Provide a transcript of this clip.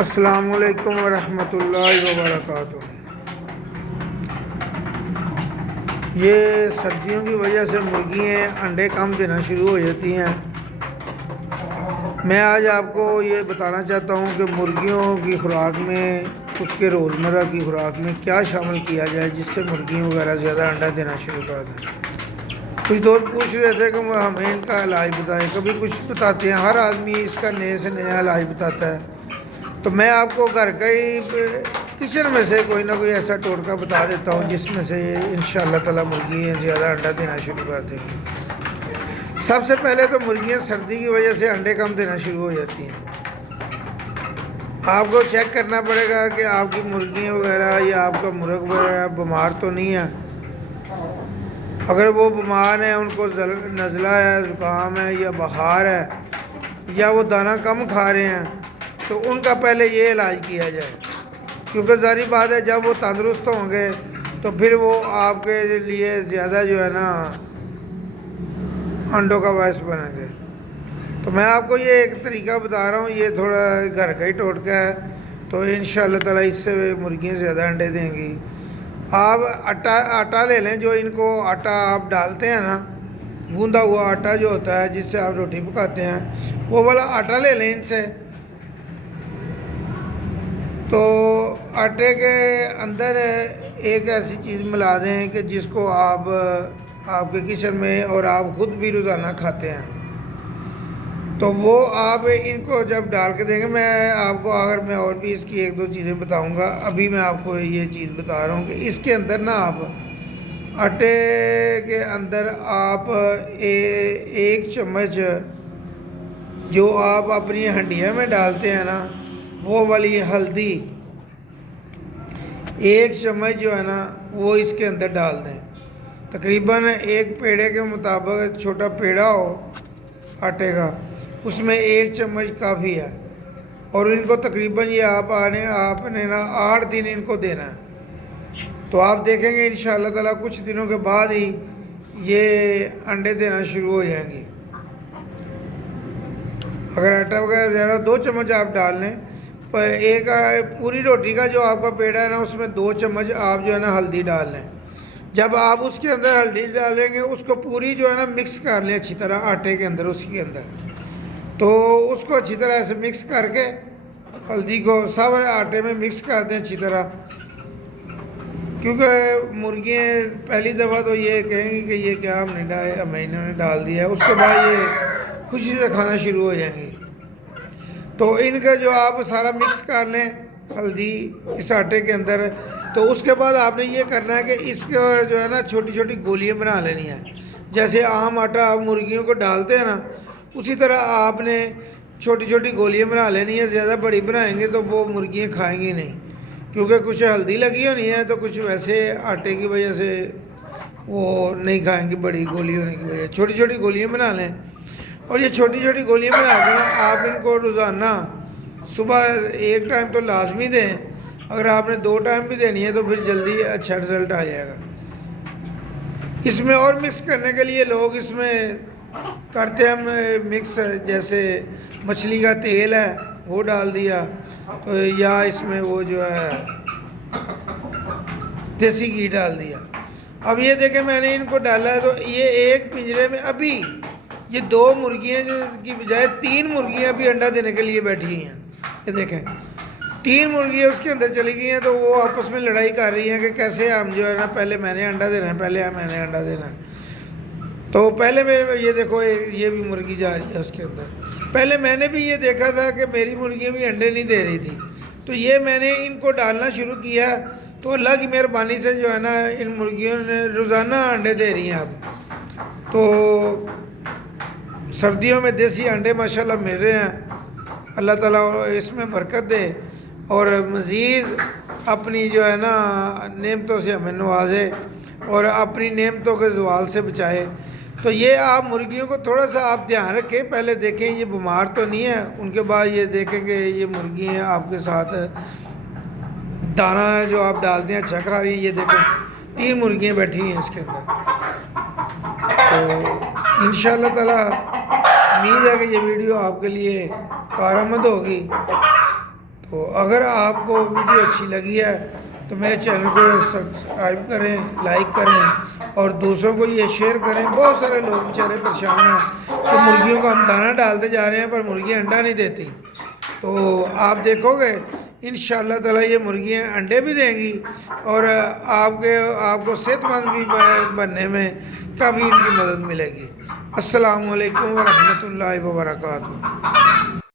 السلام علیکم ورحمۃ اللہ وبرکاتہ۔ یہ سردیوں کی وجہ سے مرغیاں انڈے کم دینا شروع ہو جاتی ہیں۔ میں آج آپ کو یہ بتانا چاہتا ہوں کہ مرغیوں کی خوراک میں اس کے روزمرہ کی خوراک میں کیا شامل کیا جائے جس سے مرغیاں وغیرہ زیادہ انڈا دینا شروع کر دیں۔ کچھ دوست پوچھ رہے تھے کہ ہمیں ان کا علاج بتائیں، کبھی کچھ بتاتے ہیں، ہر آدمی اس کا نئے سے نیا علاج بتاتا ہے، تو میں آپ کو گھر کا ہی کچن میں سے کوئی نہ کوئی ایسا ٹوٹکا بتا دیتا ہوں جس میں سے انشاءاللہ تعالی مرغیاں زیادہ انڈا دینا شروع کر دیں گی۔ سب سے پہلے تو مرغیاں سردی کی وجہ سے انڈے کم دینا شروع ہو جاتی ہیں۔ آپ کو چیک کرنا پڑے گا کہ آپ کی مرغیاں وغیرہ یا آپ کا مرغ وغیرہ بیمار تو نہیں ہے۔ اگر وہ بیمار ہیں، ان کو نزلہ ہے، زکام ہے یا بخار ہے یا وہ دانہ کم کھا رہے ہیں تو ان کا پہلے یہ علاج کیا جائے، کیونکہ ظاہری بات ہے جب وہ تندرست ہوں گے تو پھر وہ آپ کے لیے زیادہ جو ہے نا انڈوں کا باعث بنیں گے۔ تو میں آپ کو یہ ایک طریقہ بتا رہا ہوں، یہ تھوڑا گھر کا ہی ٹوٹکا ہے، تو انشاءاللہ تعالی اس سے مرغیاں زیادہ انڈے دیں گی۔ آپ آٹا لے لیں، جو ان کو آٹا آپ ڈالتے ہیں نا، گوندا ہوا آٹا جو ہوتا ہے جس سے آپ روٹی پکاتے ہیں، وہ والا آٹا لے لیں ان سے۔ تو آٹے کے اندر ایک ایسی چیز ملا دیں کہ جس کو آپ کے کچن میں اور آپ خود بھی روزانہ کھاتے ہیں، تو وہ آپ ان کو جب ڈال کے دیں گے، میں آپ کو اگر میں اور بھی اس کی ایک دو چیزیں بتاؤں گا، ابھی میں آپ کو یہ چیز بتا رہا ہوں کہ اس کے اندر نا آپ آٹے کے اندر آپ ایک چمچ جو آپ اپنی ہنڈیا میں ڈالتے ہیں نا، وہ والی ہلدی ایک چمچ جو ہے نا وہ اس کے اندر ڈال دیں۔ تقریباً ایک پیڑے کے مطابق چھوٹا پیڑا ہو آٹے کا، اس میں ایک چمچ کافی ہے، اور ان کو تقریباً یہ آپ نے نا 8 دن ان کو دینا ہے۔ تو آپ دیکھیں گے انشاءاللہ تعالیٰ کچھ دنوں کے بعد ہی یہ انڈے دینا شروع ہو جائیں گے۔ اگر آٹا وغیرہ زیادہ 2 چمچ آپ ڈال لیں، ایک پوری روٹی کا جو آپ کا پیڑا ہے نا اس میں 2 چمچ آپ جو ہے نا ہلدی ڈال لیں۔ جب آپ اس کے اندر ہلدی ڈالیں گے اس کو پوری جو ہے نا مکس کر لیں اچھی طرح آٹے کے اندر، اس کے اندر، تو اس کو اچھی طرح ایسے مکس کر کے ہلدی کو سب آٹے میں مکس کر دیں اچھی طرح، کیونکہ مرغیاں پہلی دفعہ تو یہ کہیں گی کہ یہ کیا ہمیں انہوں نے ڈال دیا ہے، اس کے بعد یہ خوشی سے کھانا شروع ہو جائیں گی۔ تو ان کا جو آپ سارا مکس کر لیں ہلدی اس آٹے کے اندر، تو اس کے بعد آپ نے یہ کرنا ہے کہ اس کے جو ہے نا چھوٹی چھوٹی گولیاں بنا لینی ہیں، جیسے عام آٹا آپ مرغیوں کو ڈالتے ہیں نا، اسی طرح آپ نے چھوٹی چھوٹی گولیاں بنا لینی ہیں۔ زیادہ بڑی بنائیں گے تو وہ مرغیاں کھائیں گی نہیں، کیونکہ کچھ ہلدی لگی ہونی ہے تو کچھ ویسے آٹے کی وجہ سے وہ نہیں کھائیں گی، بڑی گولی ہونے کی وجہ۔ چھوٹی چھوٹی گولیاں بنا لیں، اور یہ چھوٹی چھوٹی گولیاں بنا کے نا آپ ان کو روزانہ صبح ایک ٹائم تو لازمی دیں، اگر آپ نے 2 ٹائم بھی دینی ہے تو پھر جلدی اچھا رزلٹ آ جائے گا۔ اس میں اور مکس کرنے کے لیے لوگ اس میں کرتے ہیں مکس، جیسے مچھلی کا تیل ہے وہ ڈال دیا، یا اس میں وہ جو ہے دیسی گھی ڈال دیا۔ اب یہ دیکھیں میں نے ان کو ڈالا ہے تو یہ ایک پنجرے میں ابھی یہ 2 مرغیاں کی بجائے 3 مرغیاں بھی انڈا دینے کے لیے بیٹھی ہوئی ہیں۔ یہ دیکھیں 3 مرغیاں اس کے اندر چلی گئی ہیں، تو وہ آپس میں لڑائی کر رہی ہیں کہ کیسے ہم جو ہے نا پہلے میں نے انڈا دینا ہے، پہلے میں نے انڈا دینا ہے۔ تو پہلے یہ دیکھو یہ بھی مرغی جا رہی ہے اس کے اندر، پہلے میں نے بھی یہ دیکھا تھا کہ میری مرغیاں بھی انڈے نہیں دے رہی تھی، تو یہ میں نے ان کو ڈالنا شروع کیا، تو اللہ کی مہربانی سے جو ہے نا ان مرغیوں نے روزانہ انڈے دے رہی ہیں اب۔ تو سردیوں میں دیسی انڈے ماشاءاللہ مل رہے ہیں، اللہ تعالیٰ اس میں برکت دے اور مزید اپنی جو ہے نا نعمتوں سے ہمیں نوازے اور اپنی نعمتوں کے زوال سے بچائے۔ تو یہ آپ مرغیوں کو تھوڑا سا آپ دھیان رکھیں، پہلے دیکھیں یہ بیمار تو نہیں ہے، ان کے بعد یہ دیکھیں کہ یہ مرغیاں آپ کے ساتھ دانہ جو آپ ڈالتے ہیں اچھا کھا رہی ہیں۔ یہ دیکھیں 3 مرغیاں بیٹھی ہیں اس کے اندر۔ تو انشاءاللہ تعالیٰ امید ہے کہ یہ ویڈیو آپ کے لیے کارآمد ہوگی۔ تو اگر آپ کو ویڈیو اچھی لگی ہے تو میرے چینل کو سبسکرائب کریں، لائک کریں اور دوسروں کو یہ شیئر کریں۔ بہت سارے لوگ بیچارے پریشان ہیں کہ مرغیوں کو ہم دانہ ڈالتے جا رہے ہیں پر مرغیاں انڈا نہیں دیتی، تو آپ دیکھو گے انشاءاللہ تعالی یہ مرغیاں انڈے بھی دیں گی اور آپ کو صحت مند بھی بننے میں کافی ان کی مدد ملے گی۔ السلام علیکم ورحمۃ اللہ وبرکاتہ۔